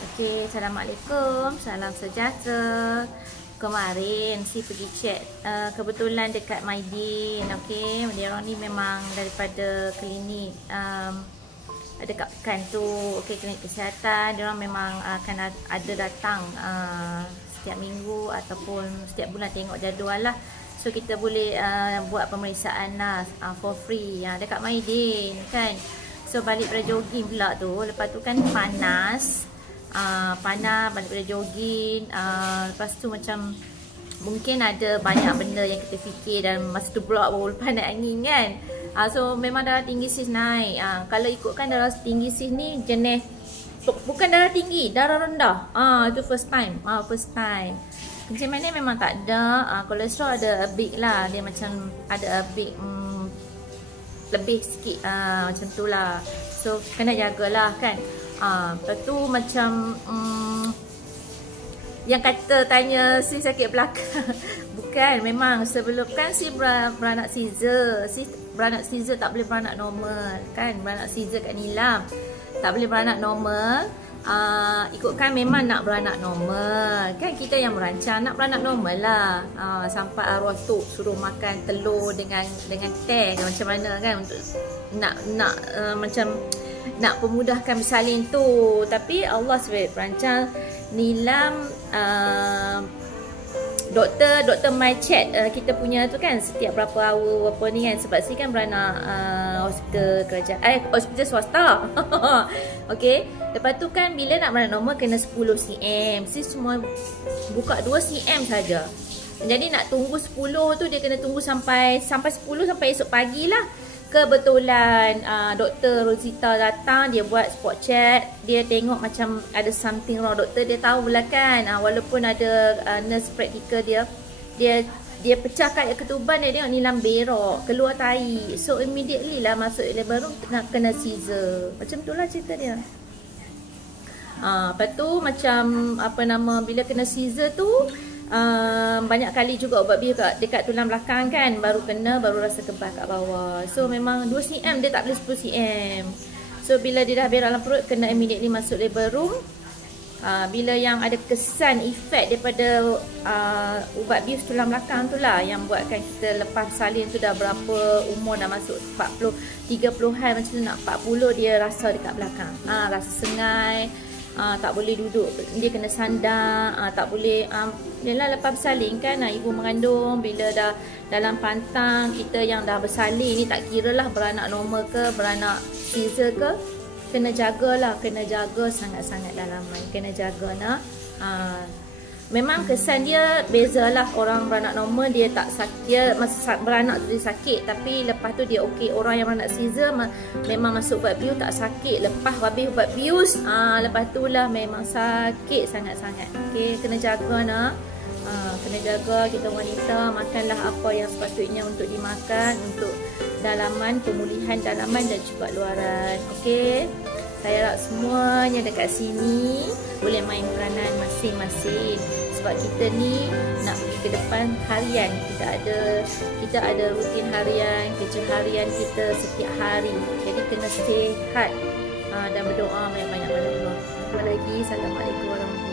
Okey, Assalamualaikum, salam sejahtera. Kemarin si pergi check kebetulan dekat Maidin. Okey, dia orang ni memang daripada klinik dekat Pekan tu. Okey, klinik kesihatan. Dia orang memang akan ada datang setiap minggu ataupun setiap bulan, tengok jadual lah. So kita boleh buat pemeriksaan lah for free dekat Maidin kan. So balik pada jogging pula tu, lepas tu kan panas balik pada jogging, lepas tu macam mungkin ada banyak benda yang kita fikir dan masa tu pula baru lepas naik angin kan. So memang darah tinggi sis naik. Kalau ikutkan darah tinggi sis ni jenis bukan darah tinggi, darah rendah. Itu first time. Kencing manis memang tak ada. Kolesterol ada a bit lah, dia macam ada a bit lebih sikit macam tu lah. So kena jagalah kan. Lepas tu macam yang kata tanya si sakit belakang bukan, memang sebelum kan si beranak Caesar. Si beranak Caesar tak boleh beranak normal kan. Beranak Caesar kat Nilam tak boleh beranak normal. Ikutkan memang nak beranak normal kan, kita yang merancang nak beranak normal lah. Sampai arwah tu suruh makan telur dengan teh macam mana kan, untuk nak macam nak pemudahkan bersalin tu. Tapi Allah sebenarnya perancang Nilam. Doktor my chat kita punya tu kan, setiap berapa hour apa ni kan, sebab si kan beranak hospital kerajaan, hospital swasta. Okey, lepas tu kan bila nak beranak normal kena 10 cm. Si semua buka 2 cm saja. Jadi nak tunggu 10 tu dia kena tunggu sampai 10 sampai esok pagi lah. Kebetulan Dr. Rosita datang, dia buat spot check, dia tengok macam ada something wrong. Doktor dia tahu lah kan, walaupun ada nurse praktikal dia pecahkan ketuban dia, tengok Nilam berok, keluar tai. So immediately lah masuk labor room, nak kena Caesar. Macam tu lah cerita dia. Lepas tu macam bila kena Caesar tu banyak kali juga ubat bius dekat tulang belakang kan, baru rasa kebas kat bawah. So memang 2 cm, dia tak boleh 10 cm. So bila dia dah berak dalam perut, kena immediately masuk labor room. Bila yang ada kesan efek daripada ubat bius tulang belakang tu lah, yang buatkan kita lepas salin tu dah berapa umur, dah masuk 40, 30-an macam tu, nak 40 dia rasa dekat belakang. Rasa sengai. Tak boleh duduk, dia kena sandar, tak boleh yelah lepas bersalin kan, ibu mengandung bila dah dalam pantang, kita yang dah bersalin ni tak kira lah beranak normal ke beranak Caesar ke, kena jagalah, kena jaga sangat-sangat dalaman, kena jaga nak. Memang kesan dia bezalah. Orang beranak normal dia tak sakit, dia masa beranak tu dia sakit, tapi lepas tu dia okey. Orang yang beranak Caesar memang masuk ubat bius tak sakit, lepas habis ubat bius lepas tu lah memang sakit sangat-sangat. Okey, kena jaga nak. Kena jaga, kita wanita makanlah apa yang sepatutnya untuk dimakan untuk dalaman, pemulihan dalaman dan juga luaran. Okey, saya harap semuanya dekat sini boleh main peranan masing-masing, sebab kita ni nak pergi ke depan harian. Kita ada rutin harian, kerja harian kita setiap hari. Jadi kena sihat dan berdoa banyak-banyak pada Allah. Jumpa lagi. Assalamualaikum warahmatullahi wabarakatuh.